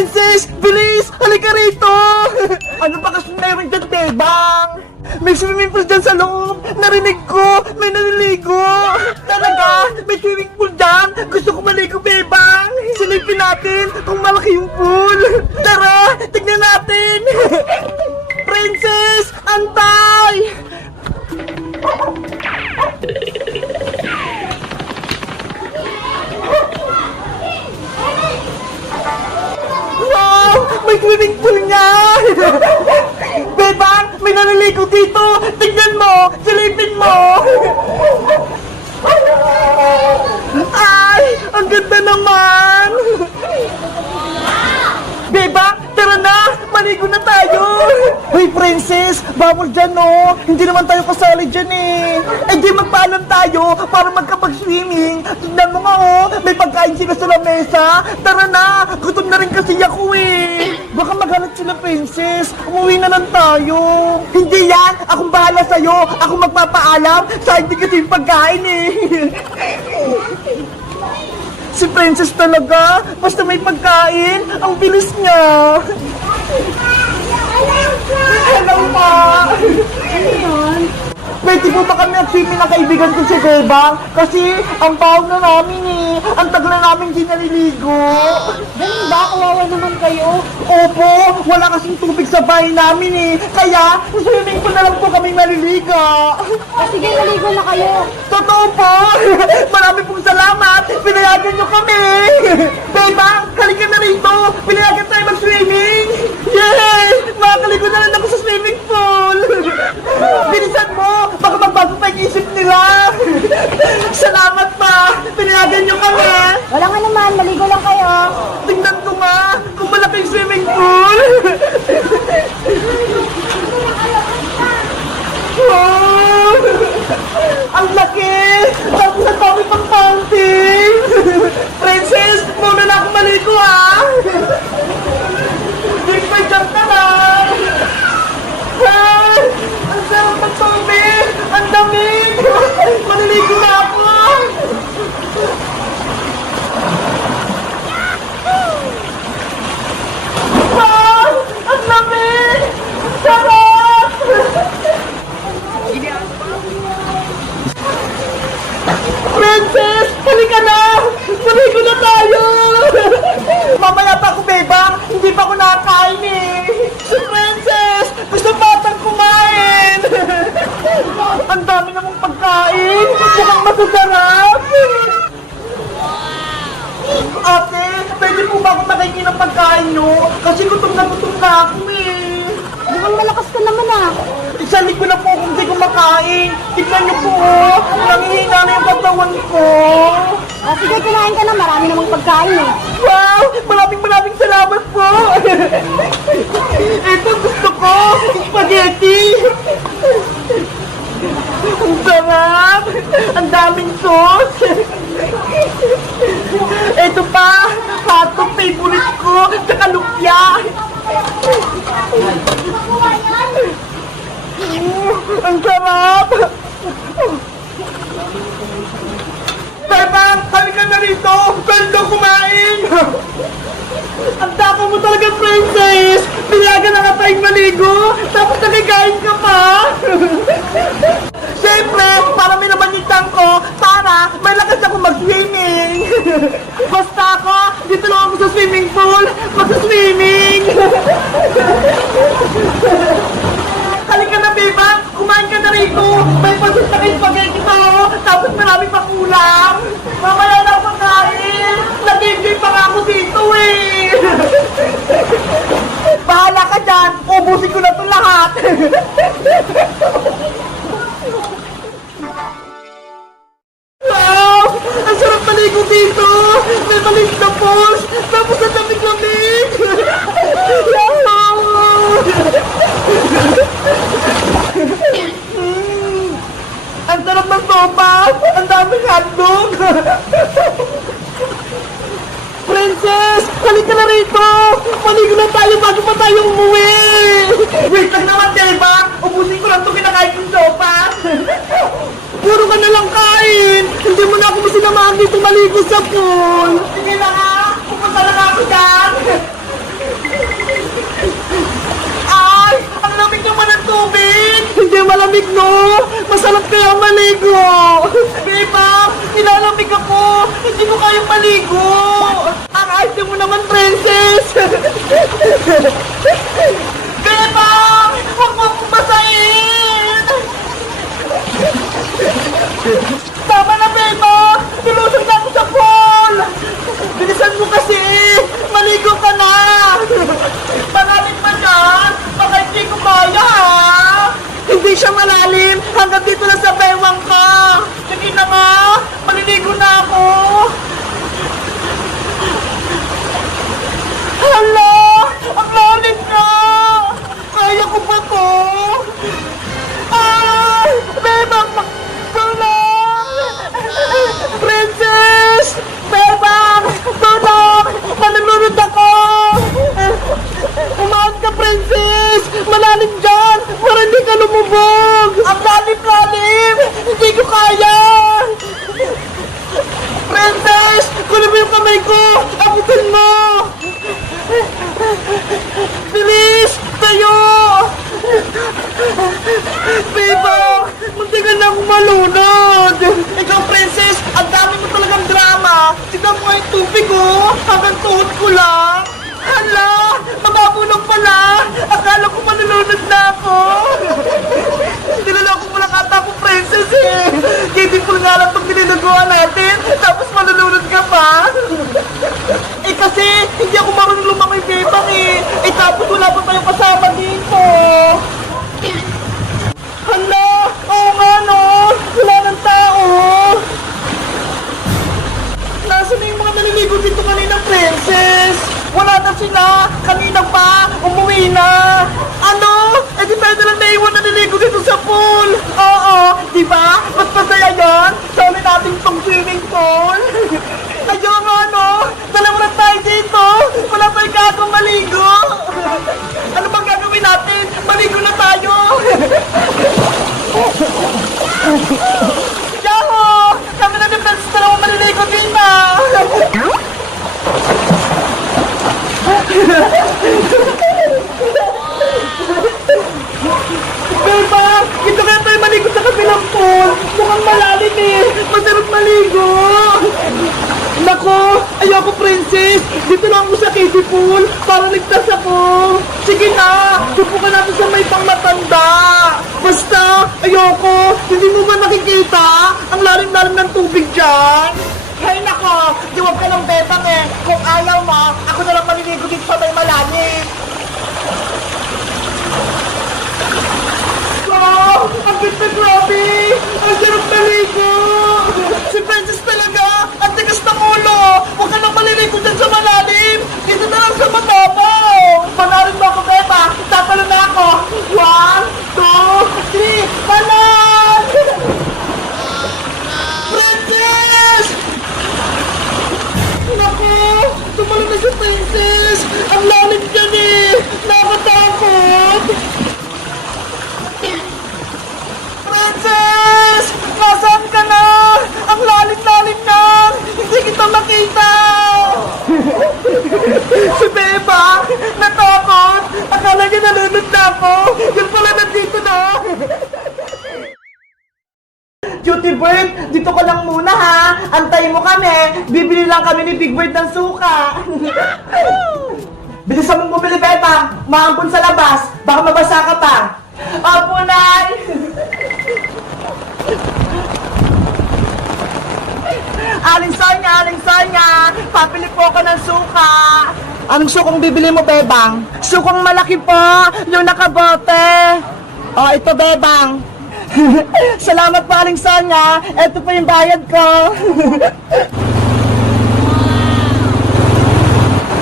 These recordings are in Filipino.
Princess! Bilis! Halika rito! Ano ba kasi meron dyan, Bebang? May swimming pool dyan sa loob! Narinig ko! May naliligo! Talaga? May swimming pool dyan? Gusto ko maligo, Bebang! Silipin natin kung malaki yung pool! Tara! Tignan natin! Princess! Antay! Wow! May swimming pool niya! Bebang! May naliligo dito! Tignan mo! Silipin mo! Ay! Ang ganda naman! Bebang! Tara na! Maligo na tayo! Hoy, Princess! Bawal dyan, no? Hindi naman tayo kasali dyan, eh! Eh, di magpaalam tayo para magkapag-swimming! Tignan mo nga, oh! May pagkain sila sa lamesa! Tara na! Gutom na rin kasi ako, eh! Baka maghanap sila, Princess! Umuwi na lang tayo! Hindi yan! Akong bahala sa'yo! Ako magpapaalam! Sa hindi kasi yung pagkain, eh! Si Princess talaga! Basta may pagkain! Ang bilis niya! Hello pa! Ano yun? Pwede po ba kami nag-swimming na kaibigan ko si Bebang? Kasi ang baho na namin eh. Ang tagal na namin di naliligo. Ganun ba? Kawawa naman kayo. Opo, wala kasing tubig sa bahay namin eh. Kaya, sa swimming pool na lang po kami maliliga. O sige, maligo na kayo. Totoo po! Marami pong salamat! Pinayagan niyo kami! Bebang, halika na rito! Pinayagan tayo mag-swimming! Yay! Makakaligo na lang ako sa swimming pool! Bilisan mo! Baka magbago pa yung isip nila! Salamat pa! Pinayagan niyo kami! Wala nga naman, maligo lang kayo. Tingnan ko nga kung malaking swimming pool! Wow! Ang laki! Tapos ang dami pang fountain! Princess, muna na ako maligo, ha! Big boy, jump ka lang! Ay! Ang sarap ng tubig! Ang damig! Maliligo na ako! Wow! Ang lamig! Sarap! Princess! Halika na! Maligo na tayo! Mamaya pa ako, Bebang! Hindi pa ako nakakain eh! Si Princess! Gusto batang kumain! Ang dami namang pagkain! Mukhang masasarap! Ate, pwede po ba ako makingin ng pagkain nyo? Kasi gutom na ako eh! Mukhang malakas ka naman ah. Isang linggo na po kung hindi ko makain. Tignan niyo po, oh. Nangihina na yung katawan ko. O sige, kumain ka na. Marami namang pagkain eh. Wow! Maraming salamat po. Ito gusto ko. Spaghetti. Ang sarap. Ang daming sauce. Ito pa. Hotdog favorite ko. Tsaka lumpia. Ang sarap! Bebang, halika na rito! Pwede kumain! Ang tapa mo talaga, Princess! Pinayagan na nga tayong maligo! Tapos nakikain ka pa! Siyempre, para may naman yung ko, para may lakas ako mag-swimming! Basta ako, dito lang ako sa swimming pool! Mag-swimming! Halika na, Bebang! Kumain ka na rito! May pasus na kayo spaghetti to! Tapos marami pa kulang! Mamaya na ako makain! Nag-enjoy pa nga ako dito eh! Bahala ka dyan! Ubusin ko na ito lahat! Wow! Ang sarap maligo dito! May maliit na pools! Tapos ang lamig-lamig! Wow! Ang sarap ng sopa! Ang daming hotdog! Princess! Halika na rito! Maligo na tayo bago pa tayo umuwi! Wait lang naman, Bebang! Ubusin ko lang ito kinakain yung sopa! Puro ka na lang kain! Hindi mo na ako masinamahan dito maligo sa pool! Sige na nga! Pupunta na nga ako dyan! Hindi ko kayang maligo! Ang item mo naman, princess! Bebang! Huwag mo akong basahin! Tama na, Bebang! Tulusog na ako sa pool! Bilisan mo kasi! Maligo ka na! Malalim pa dyan! Baka hindi ko kaya, ha? Hindi siya malalim! Hanggang dito na sa bewang ka! Sige na nga! Maliligo na ako! Hala! Ang lalim na! Kaya ko ba to? Ay! Bebang! Tulong! Princess! Bebang! Tulong! Manunod ako! Umahan ka, princess! Malalim dyan! Para hindi ka lumubog! Ang lalim-lalim! Hindi ko kaya! Princess! Kunin mo yung kamay ko! Abutin mo! Bilis! Tayo! Bebang! Munti ka na akong malunod! Ikaw, princess! Ang dami mo talagang drama! Tignan mo nga yung tubig, oh! Hanggang tuhod ko lang! Hala! Mababulong pala! Akala ko manulunod na ako! Niloloko mo lang ata ako, princess, eh! Hindi ko nga lang itong niluluguan natin, tapos manulunod ka pa! Eh kasi, hindi ako marunong lumangoy, Bebang, eh! Eh tapos wala pa tayong kasama dito! Hala! Oo nga, no! Wala ng tao! Nasaan na yung mga naliligo dito kanina, princess? Wala na sila! Kanina pa! Umuwi na! Ano? Eh di tayo nalang naiwan na niligo dito sa pool! Oo! Di ba? Mas masaya yun! Sa ulit natin tong swimming pool! Ayaw nga, no? Dalawa na tayo dito! Wala tayong gagawang maligo! Ano bang gagawin natin? Maligo na tayo! Yahoo! Kami na ni Francis dalawa maliligo dito! Bebang! Ito kaya tayo maligo sa kabilang pool! Mukhang malalim eh! Masarap maligo! Nako! Ayoko, princess! Dito lang ako sa kiddie pool para ligtas ako! Sige na! Subukan natin sa may pangmatanda! Basta! Ayoko! Hindi mo ba nakikita? Ang lalim-lalim ng tubig dyan! Hay nako! Di wag ka ng Bebang eh! Kung ayaw mo, ako na lang maliligo dito sa may malalim! Oh! Ang ganda, grabe! Ang sarap maligo! Si Princess talaga! Ang tigas ng ulo! Huwag ka nang maliligo dyan sa malalim! Dito na lang sa mababaw! Panarin mo ako, Beba! Tatalo na ako! 1, 2, 3! Talan! Princess! Naku! Tumalo na si Princess! Ang lalim dyan eh! Nakatakot! Princess! Nasaan ka na? Ang lalim-lalim na! Hindi kita makita! Si Beba! Natakot! Akala niya nalunod na ako! Yun pala nandito na! Cutie Bird, dito ka lang muna ha! Antayin mo kami! Bibili lang kami ni Big Bird ng suka! Bilisan mong bumili, Beba! Maampun sa labas! Baka mabasa ka pa! Opo, Nay! Aling Sonya! Papili po ako ng suka! Anong sukang bibili mo, Bebang? Sukang malaki po! Yung nakabote! O, ito, Bebang! Salamat po, Aling Sonya! Ito po yung bayad ko!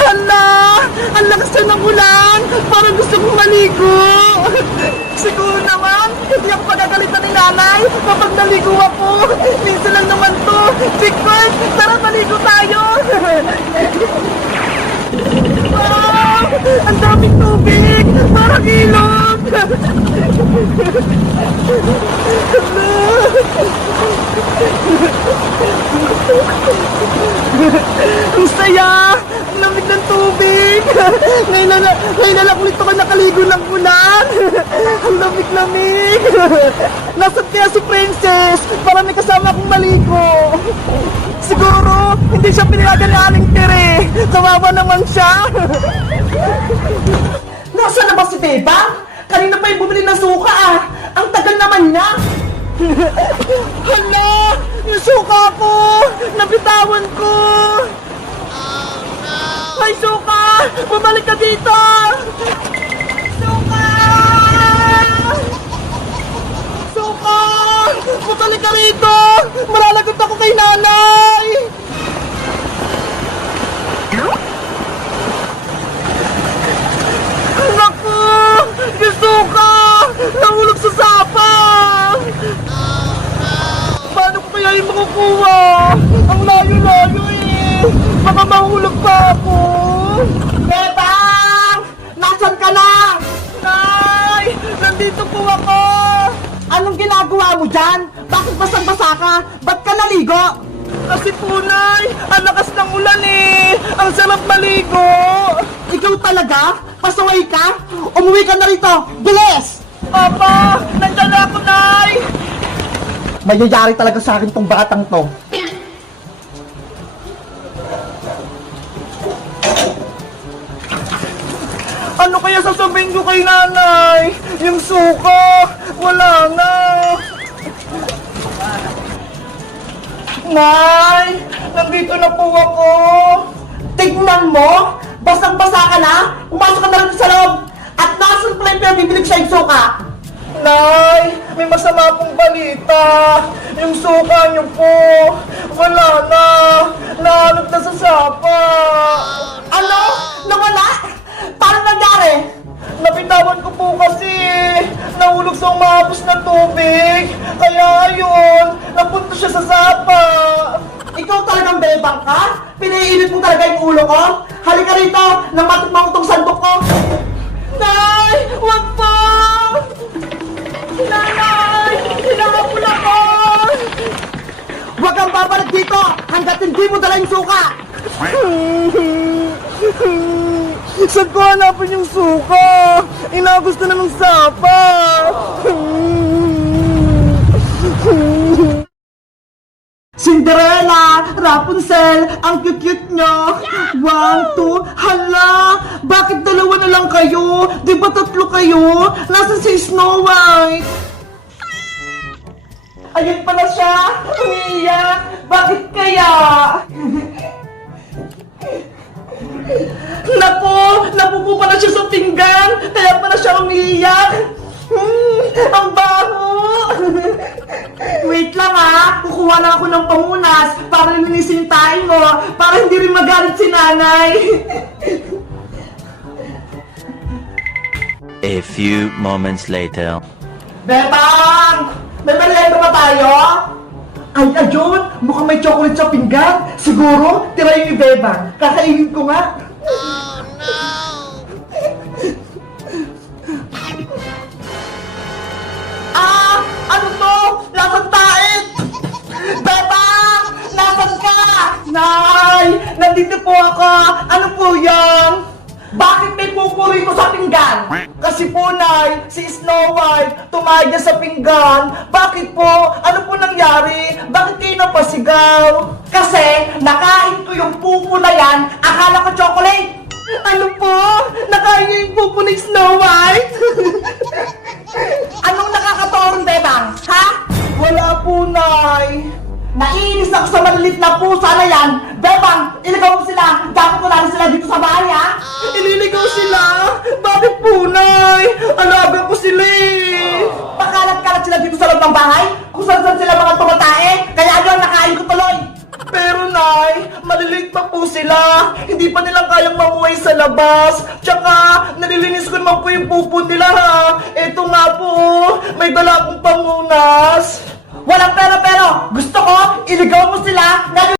Hala! Ang lakas na ng ulan! Parang gusto kong maligo! Siguro naman, hindi ako pagagalitan ni nanay kapag naligo ako. Minsan lang naman to. Big Bird, tara maligo tayo. Wow! Ang daming tubig! Parang ilog! Ang saya! Ang lamig ng tubig! Ngayon na lang ulit ako nakaligo ng ulan! Ang lamig-lamig! Nasaan kaya si Princess? Para may kasama akong maligo! Siguro, hindi siya pinayagan ni Aling Tere. Kawawa naman siya. Nasaan na ba si Bebang? Kanina pa yung bumili ng suka ah. Ang tagal naman niya. Hala! Yung suka ko! Nabitawan ko! Ay, suka! Bumalik ka dito! Suka! Suka! Bumalik ka rito! Malalagot ako kay nanay! Naku! Yung suka! Nahulog sa sapa! Paano ko kaya yung makukuha? Ang layo-layo eh! Baka mahulog pa ako! Bebang! Nasaan ka na? Nay! Nandito po ako! Anong ginagawa mo dyan? Bakit basang-basa ka? Ba't ka naligo? Kasi po, Nay! Ang lakas ng ulan eh! Ang sarap maligo! Ikaw talaga? Pasaway ka? Umuwi ka na rito! Bilis! Papa! Nandiyan na ako, Nay! Mayayari talaga sa akin tong batang to. Ano kaya sasabihin ko kay nanay? Yung suka, wala na. Nay, nandito na po ako. Tignan mo, basang-basa ka na, pumasok ka na rin sa loob. At nasan pala yung pinabibilig sa yung suka? Nay, may masama pong balita. Yung suka niyo po, wala na. Nahanap na sa sapa. Ano? Nawala? Paano nangyari? Nabitawan ko po kasi. Nahulog sa umahapos na tubig. Kaya ayun, napunta siya sa sapa. Ikaw talagang bebang ka? Pinaiinit mo talaga yung ulo ko? Halika rito, nang matikman ko tong sandok ko. Nay! Wag po! Nanay! Hinahapon ako! Huwag kang babalik dito hanggat hindi mo dala yung suka! Saan ko hanapin yung suka? Inagos na ng sapa! Cinderella! Rapunzel! Ang cute-cute nyo! 1, 2, hala! Bakit dalawa na lang kayo? Di ba tatlo kayo? Nasaan si Snow White? Ayun pala siya! Umiiyak! Bakit kaya? Naku! Napupo pala siya sa pinggan! Kaya pala siya umiiyak! Ang baho! Wait lang ha! Kukuha na ako ng pamunas para linisin yung tayo mo para hindi rin magalit si nanay! A few moments later. Bebang! May merienda ba tayo? Ay, ayun! Mukhang may chocolate sa pinggan! Siguro, tira yung ni Bebang! Kakainin ko nga! Ah! Ano to? Lasang tait! Bebang! Nasaan ka? Nay! Nandito po ako! Ano po yan? Bakit may pupo rito sa pinggan? Kasi po, Nay, si Snow White tumayo sa pinggan. Bakit po? Ano po nangyari? Bakit kayo napasigaw? Kasi nakain ko yung pupo na yan. Akala ko chocolate. Ano po? Nakain niyo yung pupo ni Snow White? Anong nakakatoron, Bebang? Ha? Wala po, Nay. Naiinis ako sa malilit na pusa na yan. Bebang, iligaw mo sila. Dapat wala na sila dito sa bahay, ha? Ililigaw sila? Bakit po, Nay? Alaga ko sila eh. Pakalat-kalat sila dito sa loob ng bahay? Kung saan sila mga tumatae? Kaya yun, nakain ko tuloy. Pero, Nay, maliliit pa po sila. Hindi pa nilang kayang mamuhay sa labas. Tsaka, nalilinis ko naman po yung pupo nila, ha? Eto nga po, may dala akong pamunas. Walang pero-pero! Gusto ko, iligaw mo sila na